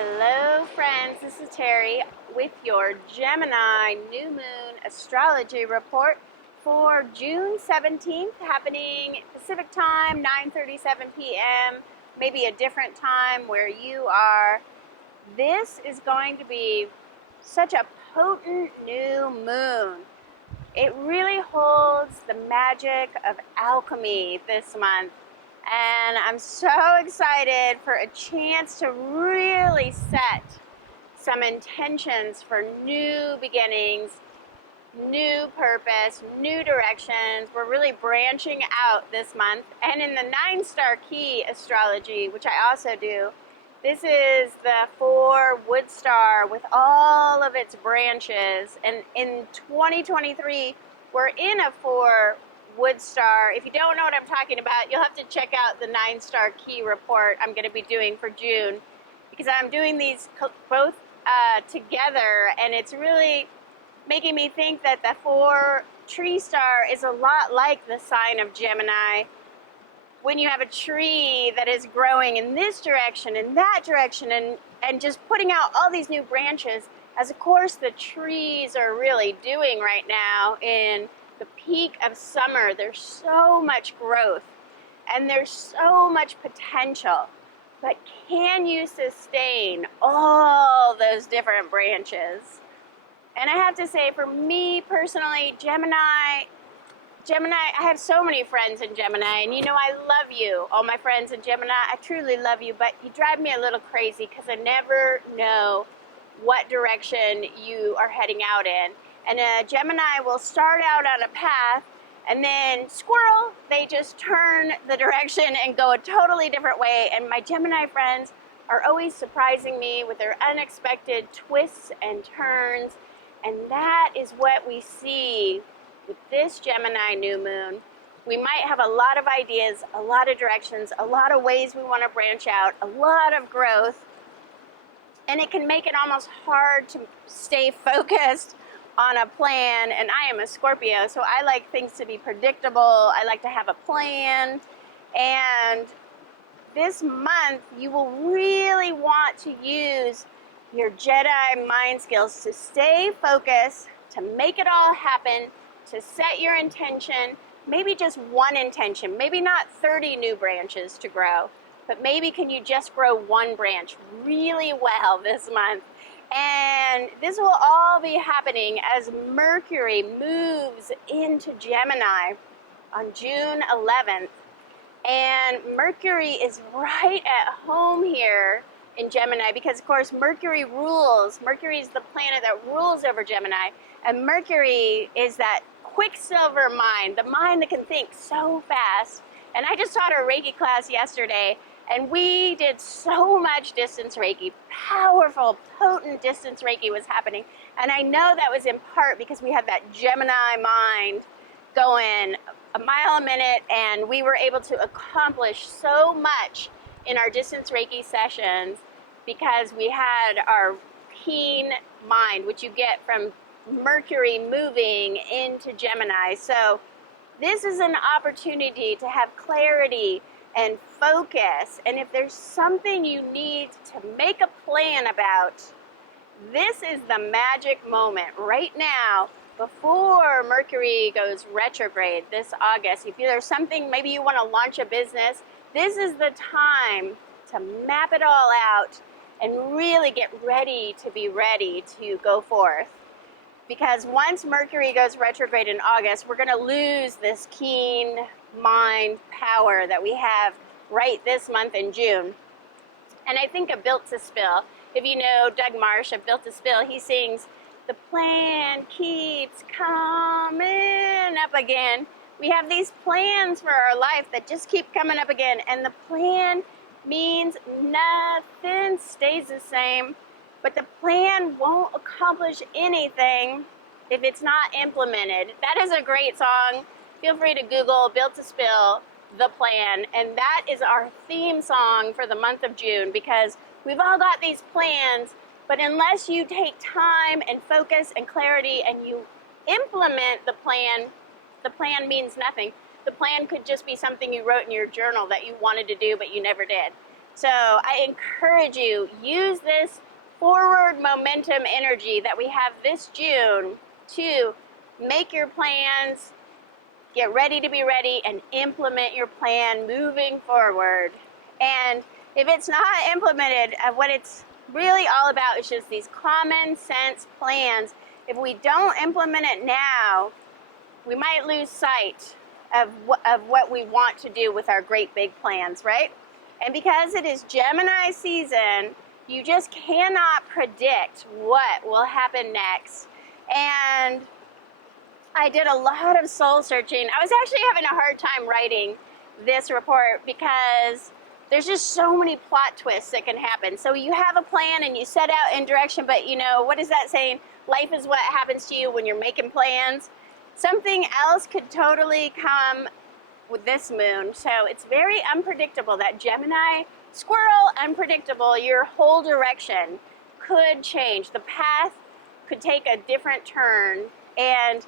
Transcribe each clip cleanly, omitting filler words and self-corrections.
Hello friends, this is Terry with your Gemini New Moon astrology report for June 17th, happening Pacific time, 9:37 p.m., maybe a different time where you are. This is going to be such a potent new moon. It really holds the magic of alchemy this month. And I'm so excited for a chance to really set some intentions for new beginnings, new purpose, new directions. We're really branching out this month. And in the 9-star key astrology, which I also do, this is the 4 wood star with all of its branches. And in 2023, we're in a 4 wood star. If you don't know what I'm talking about, you'll have to check out the 9-star key report I'm going to be doing for June, because I'm doing these both together, and it's really making me think that the 4 tree star is a lot like the sign of Gemini. When you have a tree that is growing in this direction and that direction and just putting out all these new branches, as of course the trees are really doing right now in the peak of summer. There's so much growth and there's so much potential, but can you sustain all those different branches? And I have to say, for me personally, Gemini, I have so many friends in Gemini, and you know I love you, all my friends in Gemini. I truly love you, but you drive me a little crazy because I never know what direction you are heading out in. And a Gemini will start out on a path, and then squirrel, they just turn the direction and go a totally different way. And my Gemini friends are always surprising me with their unexpected twists and turns. And that is what we see with this Gemini new moon. We might have a lot of ideas, a lot of directions, a lot of ways we want to branch out, a lot of growth. And it can make it almost hard to stay focused on a plan. And I am a Scorpio, so I like things to be predictable. I like to have a plan. And this month, you will really want to use your Jedi mind skills to stay focused, to make it all happen, to set your intention, maybe just one intention, maybe not 30 new branches to grow, but maybe can you just grow one branch really well this month. And this will all be happening as Mercury moves into Gemini on June 11th. And Mercury is right at home here in Gemini because, of course, Mercury rules. Mercury is the planet that rules over Gemini. And Mercury is that quicksilver mind, the mind that can think so fast. And I just taught a Reiki class yesterday, and we did so much distance Reiki. Powerful, potent distance Reiki was happening. And I know that was in part because we had that Gemini mind going a mile a minute, and we were able to accomplish so much in our distance Reiki sessions because we had our keen mind, which you get from Mercury moving into Gemini. So this is an opportunity to have clarity and focus. And if there's something you need to make a plan about, this is the magic moment right now before Mercury goes retrograde this August. If there's something, maybe you want to launch a business, this is the time to map it all out and really get ready to be ready to go forth. Because once Mercury goes retrograde in August, we're going to lose this keen mind power that we have right this month in June. And I think of Built to Spill. If you know Doug Marsh of Built to Spill, he sings, "The plan keeps coming up again." We have these plans for our life that just keep coming up again, and the plan means nothing stays the same. But the plan won't accomplish anything if it's not implemented. That is a great song. Feel free to Google Built to Spill, The Plan. And that is our theme song for the month of June, because we've all got these plans, but unless you take time and focus and clarity and you implement the plan means nothing. The plan could just be something you wrote in your journal that you wanted to do, but you never did. So I encourage you, use this forward momentum energy that we have this June to make your plans, get ready to be ready, and implement your plan moving forward. And if it's not implemented, what it's really all about is just these common sense plans. If we don't implement it now, we might lose sight of what we want to do with our great big plans, right? And because it is Gemini season, you just cannot predict what will happen next. And I did a lot of soul searching. I was actually having a hard time writing this report because there's just so many plot twists that can happen. So you have a plan and you set out in direction, but you know, what is that saying? Life is what happens to you when you're making plans. Something else could totally come with this moon. So it's very unpredictable. That Gemini squirrel, unpredictable. Your whole direction could change. The path could take a different turn. And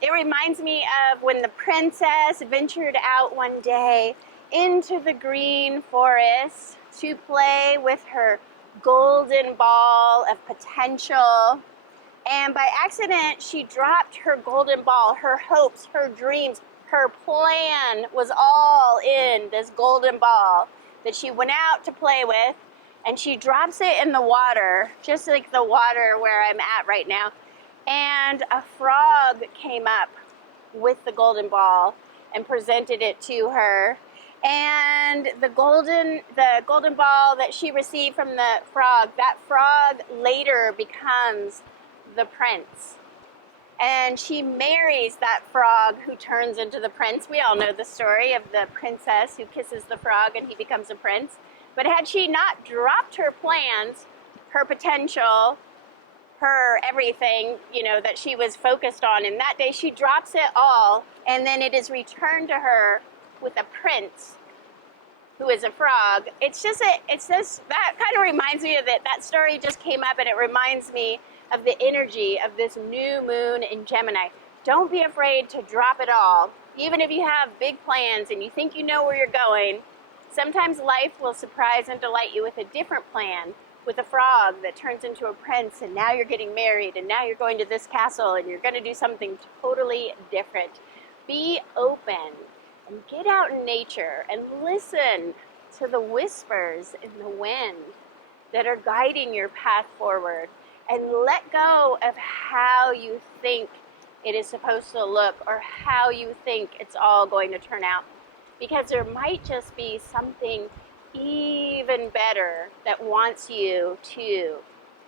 it reminds me of when the princess ventured out one day into the green forest to play with her golden ball of potential. And by accident, she dropped her golden ball, her hopes, her dreams, her plan was all in this golden ball that she went out to play with, and she drops it in the water, just like the water where I'm at right now. And a frog came up with the golden ball and presented it to her. And the golden ball that she received from the frog, that frog later becomes the prince. And she marries that frog who turns into the prince. We all know the story of the princess who kisses the frog and he becomes a prince. But had she not dropped her plans, her potential, her everything, you know, that she was focused on, and that day she drops it all, and then it is returned to her with a prince who is a frog. It's just that kind of reminds me of it. That story just came up, and it reminds me of the energy of this new moon in Gemini. Don't be afraid to drop it all. Even if you have big plans and you think you know where you're going, sometimes life will surprise and delight you with a different plan, with a frog that turns into a prince, and now you're getting married, and now you're going to this castle, and you're going to do something totally different. Be open and get out in nature and listen to the whispers in the wind that are guiding your path forward. And let go of how you think it is supposed to look or how you think it's all going to turn out. Because there might just be something even better that wants you to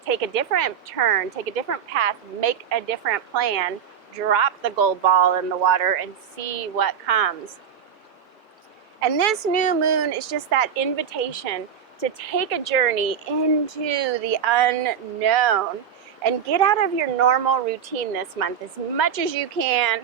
take a different turn, take a different path, make a different plan, drop the gold ball in the water and see what comes. And this new moon is just that invitation to take a journey into the unknown and get out of your normal routine this month as much as you can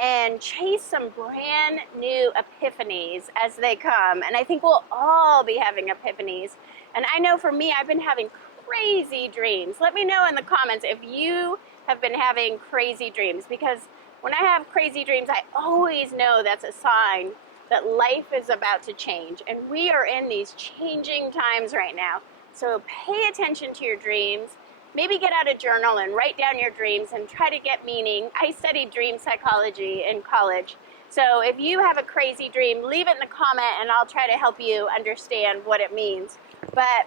and chase some brand new epiphanies as they come. And I think we'll all be having epiphanies. And I know for me, I've been having crazy dreams. Let me know in the comments if you have been having crazy dreams, because when I have crazy dreams, I always know that's a sign that life is about to change, and we are in these changing times right now. So pay attention to your dreams. Maybe get out a journal and write down your dreams and try to get meaning. I studied dream psychology in college. So if you have a crazy dream, leave it in the comment and I'll try to help you understand what it means. But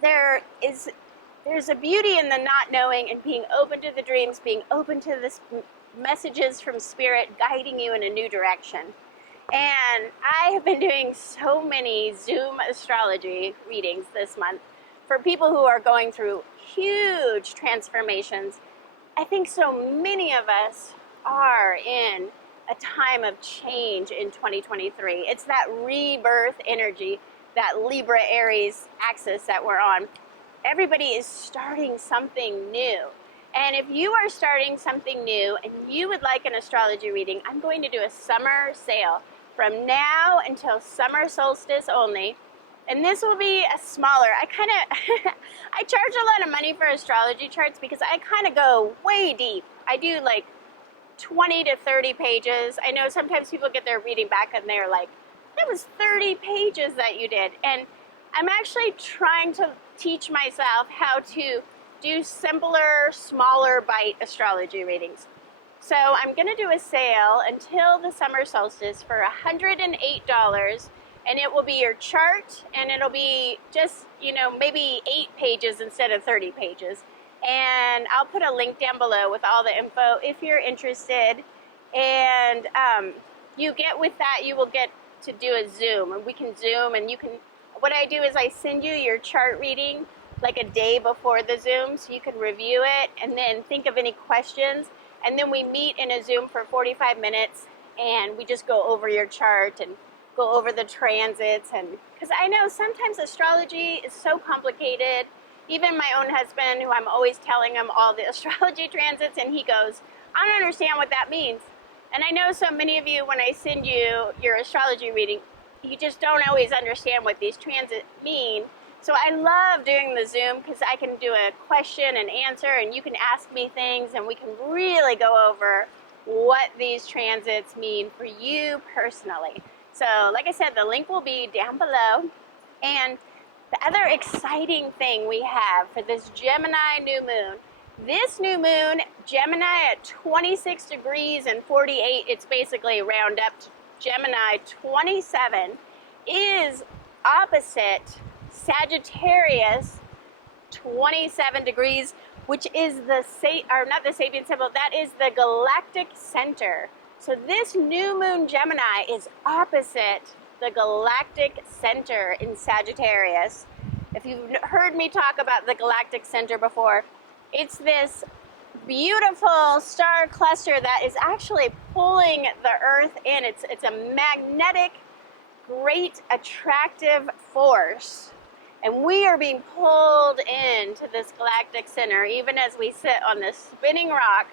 there's a beauty in the not knowing and being open to the dreams, being open to the messages from Spirit guiding you in a new direction. And I have been doing so many Zoom astrology readings this month for people who are going through huge transformations. I think so many of us are in a time of change in 2023. It's that rebirth energy, that Libra Aries axis that we're on. Everybody is starting something new. And if you are starting something new and you would like an astrology reading, I'm going to do a summer sale from now until summer solstice only. And this will be a smaller, I charge a lot of money for astrology charts because I kind of go way deep. I do like 20 to 30 pages. I know sometimes people get their reading back and they're like that was 30 pages that you did. And I'm actually trying to teach myself how to do simpler, smaller bite astrology readings. So I'm going to do a sale until the summer solstice for $108, and it will be your chart, and it'll be just, you know, maybe 8 pages instead of 30 pages. And I'll put a link down below with all the info if you're interested. And you get with that, you will get to do a Zoom, and we can Zoom, and you can, what I do is I send you your chart reading like a day before the Zoom, so you can review it and then think of any questions. And then we meet in a Zoom for 45 minutes, and we just go over your chart and go over the transits. And because I know sometimes astrology is so complicated. Even my own husband, who I'm always telling him all the astrology transits, and he goes, I don't understand what that means. And I know so many of you, when I send you your astrology reading, you just don't always understand what these transits mean. So I love doing the Zoom because I can do a question and answer, and you can ask me things, and we can really go over what these transits mean for you personally. So like I said, the link will be down below. And the other exciting thing we have for this Gemini new moon, this new moon, Gemini at 26 degrees and 48, it's basically round up to Gemini 27, is opposite Sagittarius 27 degrees, which is the, not the Sapien symbol, that is the Galactic Center. So this new moon Gemini is opposite the Galactic Center in Sagittarius. If you've heard me talk about the Galactic Center before, it's this beautiful star cluster that is actually pulling the Earth in. It's a magnetic, great, attractive force. And we are being pulled into this Galactic Center, even as we sit on this spinning rock.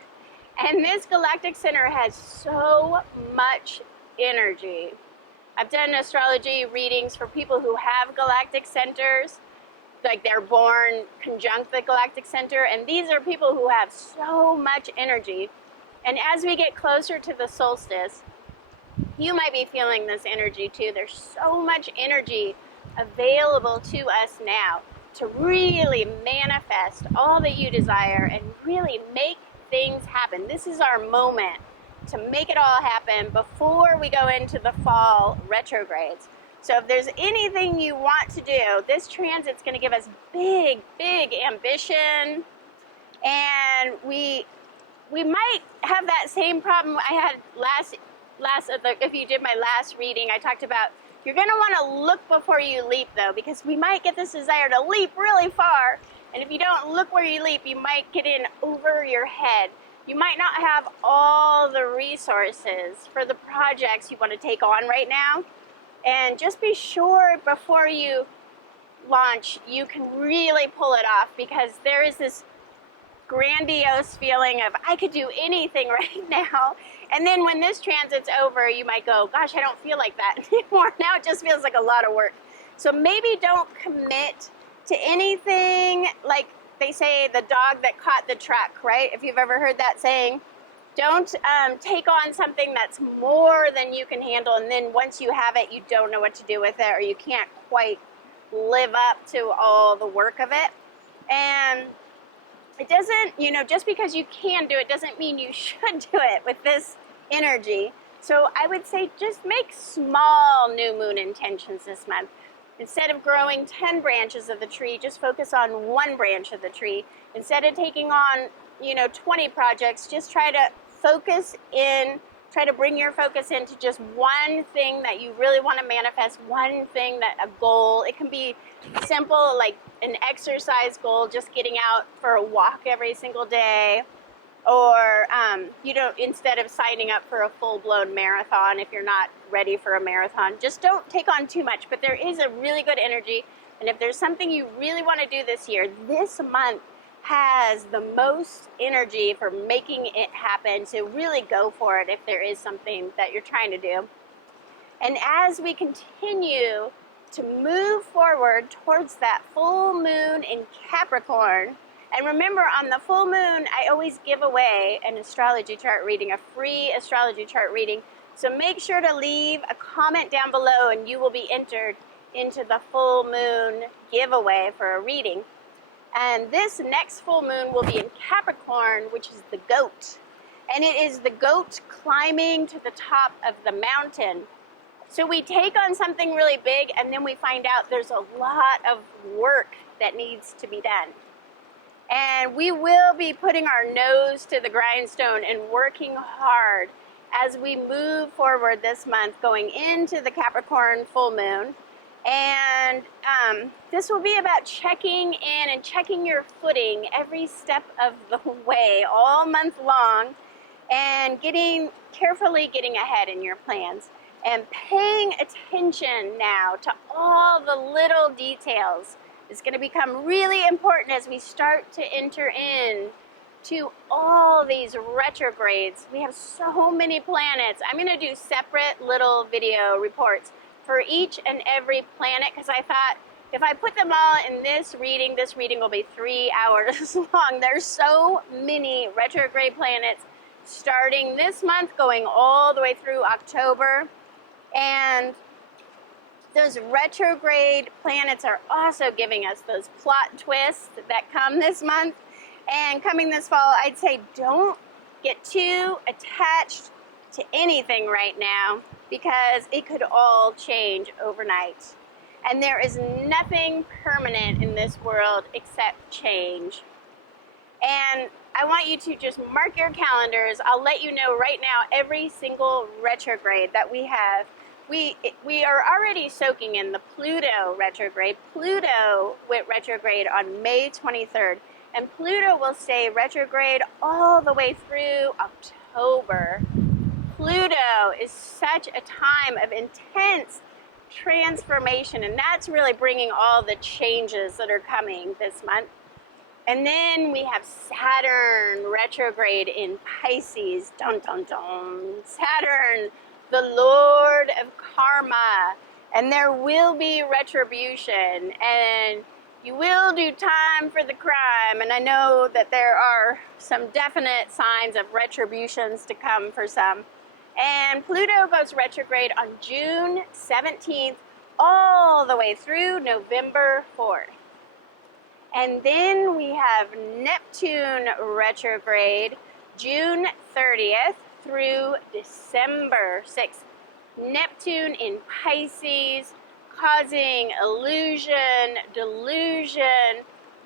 And this Galactic Center has so much energy. I've done astrology readings for people who have galactic centers, like they're born conjunct the Galactic Center, and these are people who have so much energy. And as we get closer to the solstice, you might be feeling this energy too. There's so much energy available to us now to really manifest all that you desire and really make things happen. This is our moment to make it all happen before we go into the fall retrogrades. So if there's anything you want to do, this transit's going to give us big, big ambition. And we might have that same problem I had if you did my last reading, I talked about you're going to want to look before you leap, though, because we might get this desire to leap really far. And if you don't look where you leap, you might get in over your head. You might not have all the resources for the projects you want to take on right now. And just be sure before you launch, you can really pull it off, because there is this grandiose feeling of, I could do anything right now. And then when this transit's over, you might go, gosh, I don't feel like that anymore. Now it just feels like a lot of work. So maybe don't commit to anything, like they say, the dog that caught the truck, right? If you've ever heard that saying, don't take on something that's more than you can handle, and then once you have it, you don't know what to do with it, or you can't quite live up to all the work of it. And it doesn't, you know, just because you can do it doesn't mean you should do it with this energy. So I would say just make small new moon intentions this month. Instead of growing 10 branches of the tree, just focus on one branch of the tree. Instead of taking on, 20 projects, just try to focus in, try to bring your focus into just one thing that you really want to manifest, one thing, that a goal. It can be simple, like an exercise goal, just getting out for a walk every single day, or instead of signing up for a full-blown marathon, if you're not ready for a marathon, just don't take on too much. But there is a really good energy, and if there's something you really want to do this year, this month has the most energy for making it happen. So really go for it if there is something that you're trying to do. And as we continue to move forward towards that full moon in Capricorn, and remember, on the full moon, I always give away an astrology chart reading, a free astrology chart reading So make sure to leave a comment down below and you will be entered into the full moon giveaway for a reading. And this next full moon will be in Capricorn, which is the goat. And it is the goat climbing to the top of the mountain. So we take on something really big and then we find out there's a lot of work that needs to be done. And we will be putting our nose to the grindstone and working hard as we move forward this month, going into the Capricorn full moon. And this will be about checking in and checking your footing every step of the way, all month long, and carefully getting ahead in your plans. And paying attention now to all the little details is going to become really important as we start to enter in to all these retrogrades. We have so many planets. I'm going to do separate little video reports for each and every planet, because I thought if I put them all in this reading will be 3 hours long. There's so many retrograde planets starting this month, going all the way through October. And those retrograde planets are also giving us those plot twists that come this month. And coming this fall, I'd say don't get too attached to anything right now, because it could all change overnight. And there is nothing permanent in this world except change. And I want you to just mark your calendars. I'll let you know right now every single retrograde that we have. We are already soaking in the Pluto retrograde. Pluto went retrograde on May 23rd. And Pluto will stay retrograde all the way through October. Pluto is such a time of intense transformation, and that's really bringing all the changes that are coming this month. And then we have Saturn retrograde in Pisces. Dun, dun, dun. Saturn, the Lord of Karma. And there will be retribution, and you will do time for the crime. And I know that there are some definite signs of retributions to come for some. And Pluto goes retrograde on June 17th all the way through November 4th. And then we have Neptune retrograde June 30th through December 6th. Neptune in Pisces, causing illusion, delusion.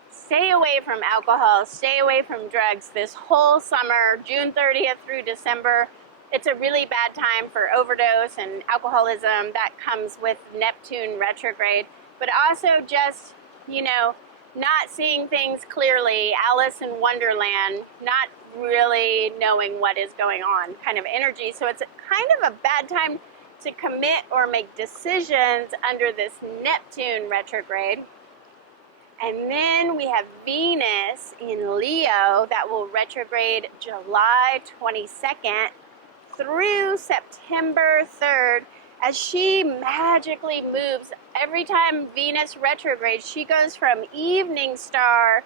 Stay away from alcohol, stay away from drugs this whole summer, June 30th through December. It's a really bad time for overdose and alcoholism that comes with Neptune retrograde. But also just, not seeing things clearly, Alice in Wonderland, not really knowing what is going on kind of energy. So it's kind of a bad time to commit or make decisions under this Neptune retrograde. And then we have Venus in Leo that will retrograde July 22nd through September 3rd, as she magically moves. Every time Venus retrogrades, she goes from evening star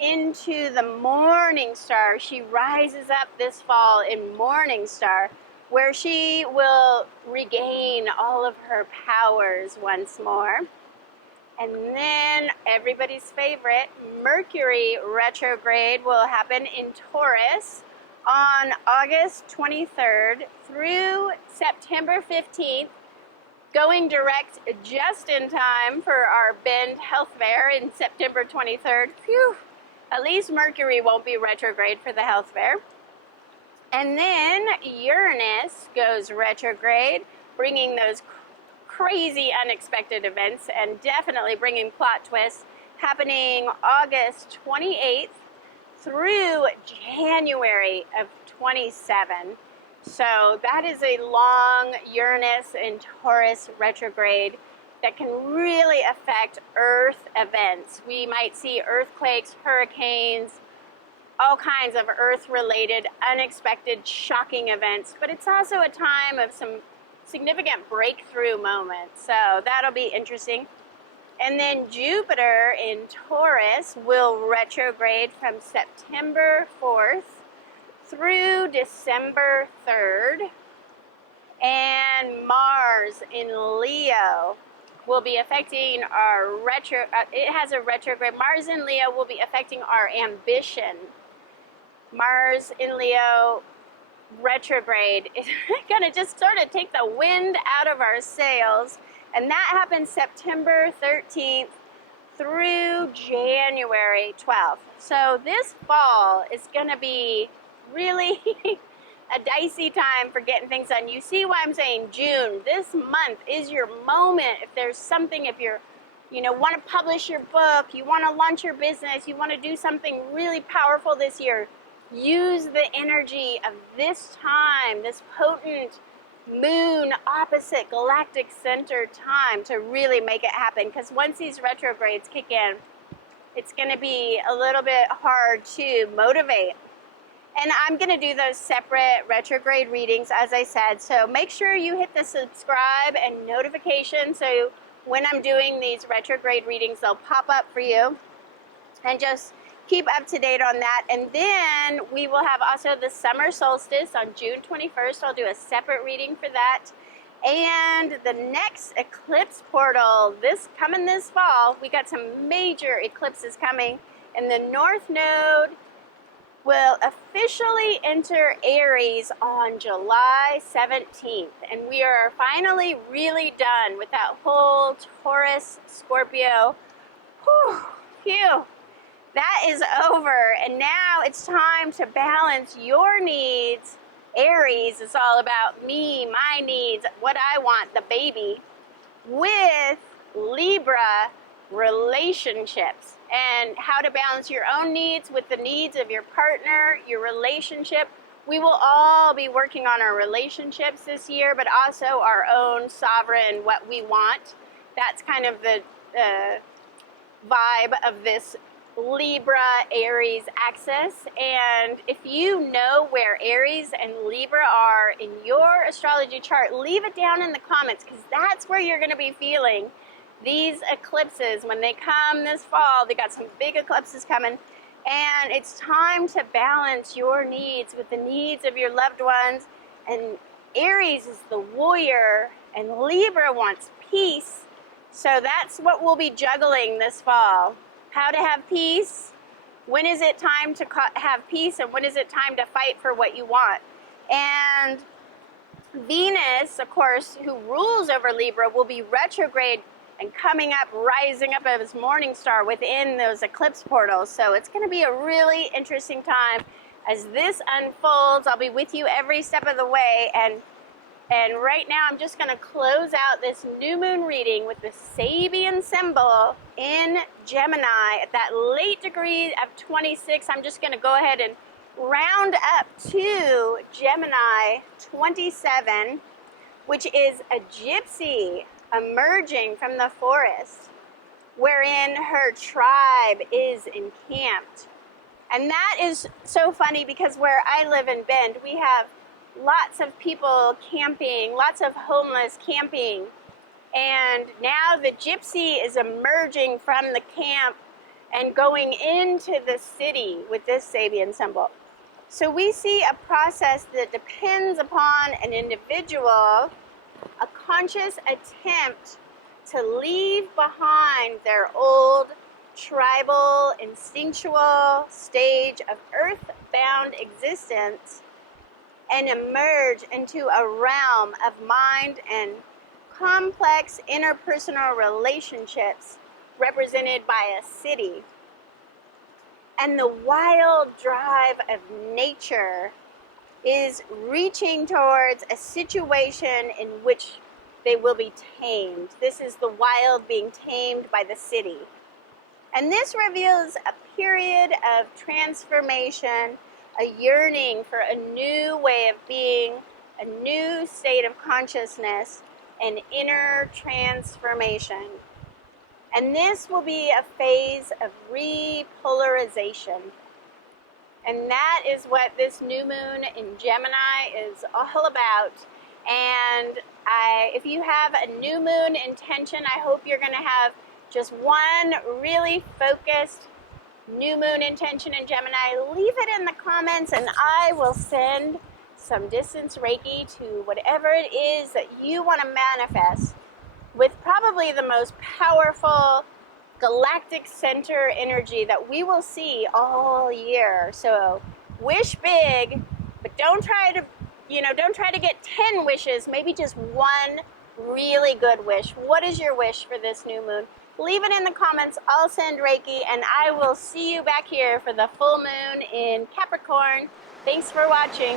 into the morning star. She rises up this fall in morning star, where she will regain all of her powers once more. And then everybody's favorite, Mercury retrograde, will happen in Taurus on August 23rd through September 15th, going direct just in time for our Bend Health Fair in September 23rd. Phew! At least Mercury won't be retrograde for the health fair. And then Uranus goes retrograde, bringing those crazy unexpected events and definitely bringing plot twists, happening August 28th through January of 27. So that is a long Uranus and Taurus retrograde that can really affect Earth events. We might see earthquakes, hurricanes, all kinds of Earth-related, unexpected, shocking events. But it's also a time of some significant breakthrough moments. So that'll be interesting. And then Jupiter in Taurus will retrograde from September 4th through December 3rd. And Mars in Leo will be affecting our it has a retrograde. Mars in Leo will be affecting our ambition. Mars in Leo retrograde is gonna just sort of take the wind out of our sails, and that happens September 13th through January 12th. So this fall is gonna be really a dicey time for getting things done. You see why I'm saying June? This month is your moment. If there's something, if you're, want to publish your book, you want to launch your business, you want to do something really powerful this year, use the energy of this time, this potent moon opposite Galactic Center time to really make it happen. Because once these retrogrades kick in, it's going to be a little bit hard to motivate. And I'm going to do those separate retrograde readings, as I said. So make sure you hit the subscribe and notification so when I'm doing these retrograde readings, they'll pop up for you. And just keep up to date on that. And then we will have also the summer solstice on June 21st. I'll do a separate reading for that. And the next eclipse portal this fall, we got some major eclipses coming. And the North Node will officially enter Aries on July 17th. And we are finally really done with that whole Taurus, Scorpio. Phew. That is over. And now it's time to balance your needs. Aries is all about me, my needs, what I want, the baby, with Libra relationships, and how to balance your own needs with the needs of your partner, your relationship. We will all be working on our relationships this year, but also our own sovereign, what we want. That's kind of the vibe of this Libra Aries axis. And if you know where Aries and Libra are in your astrology chart, leave it down in the comments, because that's where you're going to be feeling these eclipses. When they come this fall, they got some big eclipses coming, and it's time to balance your needs with the needs of your loved ones. And Aries is the warrior, and Libra wants peace. So that's what we'll be juggling this fall. How to have peace. When is it time to have peace, and when is it time to fight for what you want? And Venus, of course, who rules over Libra, will be retrograde and coming up, rising up as morning star within those eclipse portals. So it's going to be a really interesting time as this unfolds. I'll be with you every step of the way. And right now I'm just going to close out this new moon reading with the Sabian symbol in Gemini at that late degree of 26. I'm just going to go ahead and round up to Gemini 27, which is a Gypsy emerging from the forest, wherein her tribe is encamped. And that is so funny, because where I live in Bend, we have lots of people camping, lots of homeless camping. And now the Gypsy is emerging from the camp and going into the city with this Sabian symbol. So we see a process that depends upon an individual, a conscious attempt to leave behind their old tribal, instinctual stage of earth-bound existence and emerge into a realm of mind and complex interpersonal relationships represented by a city. And the wild drive of nature is reaching towards a situation in which they will be tamed. This is the wild being tamed by the city. And this reveals a period of transformation, a yearning for a new way of being, a new state of consciousness, and inner transformation. And this will be a phase of repolarization. And that is what this new moon in Gemini is all about. And if you have a new moon intention, I hope you're going to have just one really focused new moon intention in Gemini. Leave it in the comments, and I will send some distance Reiki to whatever it is that you want to manifest with probably the most powerful Galactic Center energy that we will see all year. So wish big, but don't try to, don't try to get 10 wishes, maybe just one really good wish. What is your wish for this new moon? Leave it in the comments. I'll send Reiki, and I will see you back here for the full moon in Capricorn. Thanks for watching.